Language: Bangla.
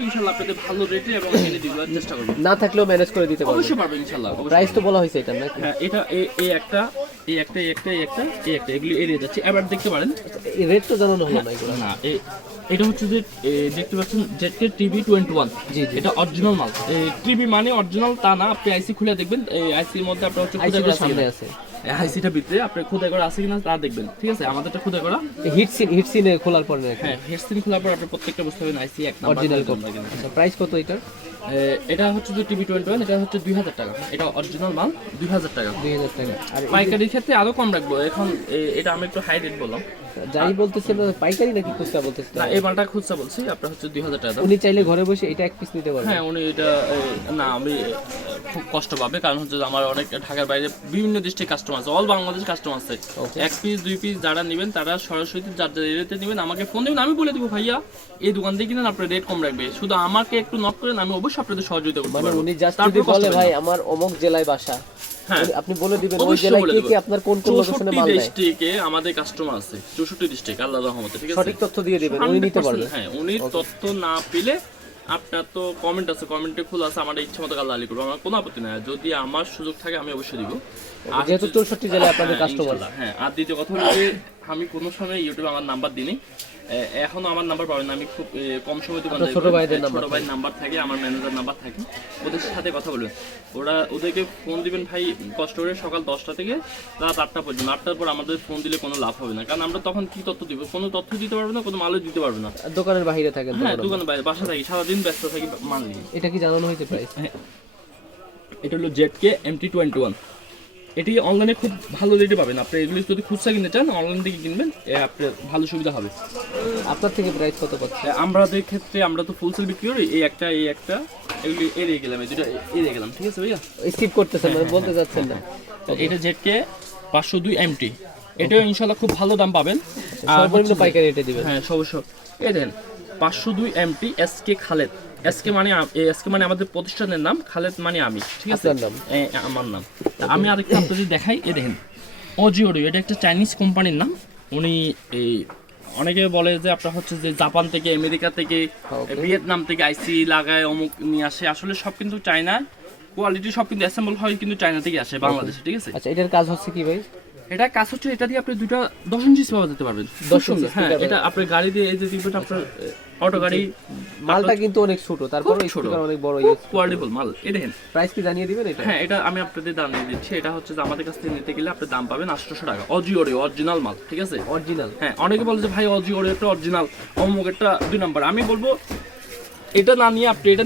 ইনশাআল্লাহ আপনাদের ভালো রেটে এবং এনে দেওয়ার চেষ্টা করব। না থাকলেও ম্যানেজ করে দিতে পারবেন? অবশ্যই পারবেন ইনশাআল্লাহ। প্রাইস তো বলা হয়েছে এটা নাকি? হ্যাঁ, এটা এই একটা এগুলি এড়িয়ে যাচ্ছে। এবার দেখতে পারেন এই রেট তো জানানো হলো না এগুলো। না, এটা হচ্ছে যে দেখতে পাচ্ছেন জেটকে টিভি 21। জি জি, এটা অরিজিনাল মাল। টিভি মানে অরিজিনাল তা না, আপনি আইসি খুলে দেখবেন, এই আইসির মধ্যে আপনার হচ্ছে খোদাই করা সামনে আছে, আইসিটা ভিতরে আপনি খোদাই করা আছে কিনা তা দেখবেন, ঠিক আছে? আমাদেরটা খোদাই করা। হিট সিনে খোলার পর নাকি? হ্যাঁ, হেডসিন খোলার পর আপনি প্রত্যেকটা বুঝতে পারবেন আইসি এক নাম্বার অরিজিনাল কোড। আচ্ছা, প্রাইস কত এটার? এটা হচ্ছে যে টিভি 21, এটা হচ্ছে 2000 টাকা। এটা অরিজিনাল মাল 2000 টাকা। 2000 টাকা। আর পাইকারির ক্ষেত্রে আরো কম রাখবো। এখন এটা আমি একটু হাই রেট বললাম। যাই বলতেছেন পাইকারি নাকি খুচরা বলতেছেন? না, এই মালটা খুচরা বলছি, আপনার হচ্ছে 2000 টাকা দাম। উনি চাইলে ঘরে বসে এটা এক পিস নিতে পারবেন? হ্যাঁ, উনি এটা না, আমি খুব কষ্ট পাবে, কারণ হচ্ছে যে আমার অনেক ঢাকার বাইরে বিভিন্ন ডিস্ট্রিক্ট কাস্টমার আছে, অল বাংলাদেশ কাস্টমার আছে। এক পিস 2 পিস যারা নেবেন তারা সরাসরি যার যার এরিয়াতে নেবেন, আমাকে ফোন দেবেন, আমি বলে দিব ভাইয়া এই দোকান থেকে কিনেন, আপনার রেট কম রাখবে। শুধু আমাকে একটু নক করেন, আমি অবশ্যই আপনাদের সহযোগিতা করতে মানে পারবো। উনি জাস্ট যদি বলে ভাই আমার অমুক জেলায় বাসা, হ্যাঁ, আপনি বলে দিবেন ওই অবশ্যই জেলায় বলে কে দেব। কে আপনার কোন কোন লোকেশনে মাল 64 নেয়, ডিস্ট্রিক্টে আমাদের কাস্টমার আছে, 64 ডিস্ট্রিক্ট, আল্লাহর রহমতে, ঠিক আছে? সঠিক তথ্য দিয়ে দিবেন, উনি নিতে 100%, পারবেন। হ্যাঁ, উনি তথ্য না পেলে আপনার তো কমেন্ট আছে, কমেন্টে খোলা আছে, আমার ইচ্ছে মতো গালাগালি করবো, আমার কোনো আপত্তি নাই। যদি আমার সুযোগ থাকে আমি অবশ্যই দিব। আর যেহেতু 64 জেলায় আপনাদের কাস্টমার। হ্যাঁ, আর দ্বিতীয় কথা হলো যে আমি কোনো সময় ইউটিউবে আমার নাম্বার দিইনি, এখনো আমার নাম্বার পাবেন না। আমি খুব কম সময় দোকানে ছোট ভাইদের ছোট ভাইয়ের নাম্বার থাকে, আমার ম্যানেজার নাম্বার থাকে, ওদের সাথে কথা বলবেন। ওদেরকে ফোন দিবেন ভাই কষ্ট করে, সকাল 10টা থেকে রাত 8টা পর্যন্ত। 8টার পর আমাদের ফোন দিলে কোনো লাভ হবে না, কারণ আমরা তখন কি তথ্য দিব? কোনো তথ্য দিতে পারবো না, কোনো মালও দিতে পারবো না। দোকানের বাইরে থাকেন? হ্যাঁ, দোকানে বাইরে বাসা থাকি, সারাদিন ব্যস্ত থাকি মাল নিয়ে। এটা কি জানানো হয়েছে প্রাইস? এটা হলো জেটকে MT21। এটি অনলাইনে খুব ভালো রেটে পাবেন। আপনি এগুলি যদি খুচরা কিনতে চান অনলাইন থেকে কিনবেন, আপনার ভালো সুবিধা হবে। আপনার থেকে প্রাইস কত পাচ্ছে? আমাদের ক্ষেত্রে আমরা তো ফুলসেল বিক্রি করি, এই একটা এগুলি এড়িয়ে গেলাম, এই দুটো এড়িয়ে গেলাম, ঠিক আছে ভাইয়া? স্কিপ করতেছেন মানে বলতে যাচ্ছেন না? এটা জেটকে 502 MT, এটাও ইনশাল্লাহ খুব ভালো দাম পাবেন। সর্বনিম্ন পাইকারি রেটে দিবেন? হ্যাঁ, অবশ্য। এই দেন 502 MT এসকে খালেদ। এসকে মানে আমাদের প্রতিষ্ঠানের নাম, খালেদ মানে আমি, ঠিক আছে? আমার নাম। আমি আরেকটা আপনাদের দেখাই, এই দেখেন অজিওরিও, এটা একটা চাইনিজ কোম্পানির নাম। উনি এই অনেকে বলে যে আপনার হচ্ছে যে জাপান থেকে, আমেরিকা থেকে, ভিয়েতনাম থেকে আইসি লাগায় অমুক নিয়ে আসে, আসলে সব কিন্তু চায়না, কোয়ালিটি সব কিন্তু অ্যাসেম্বল হয় কিন্তু চায়না থেকে আসে বাংলাদেশে, ঠিক আছে? আচ্ছা, এটার কাজ হচ্ছে কি ভাই? এটা কাজ হচ্ছে, এটা দিয়ে আপনি দুটো 10 ইঞ্চি পাওয়া যেতে পারবেন। 10 ইঞ্চি? হ্যাঁ, এটা আপনার গাড়ি দিয়ে এই যে দিবেন, আপনার অটো গাড়ি। মালটা কিন্তু অনেক ছোট, তারপরে স্পিকার অনেক বড়, কোয়ালিটিফুল মাল। এই দেখেন প্রাইস কি জানিয়ে দিবেন এটা? হ্যাঁ, এটা আমি আপনাদের দাম দিয়ে দিচ্ছি। এটা হচ্ছে যে আমাদের কাছ থেকে নিতে গেলে আপনি দাম পাবেন 800 টাকা। অজিওরিও অরিজিনাল মাল, ঠিক আছে? অরিজিনাল? হ্যাঁ, অনেকে বলে যে ভাই অজিওরিও একটা অরিজিনাল, অমুক একটা 2 নাম্বার। আমি বলবো এটা না নিয়ে আপনি এটা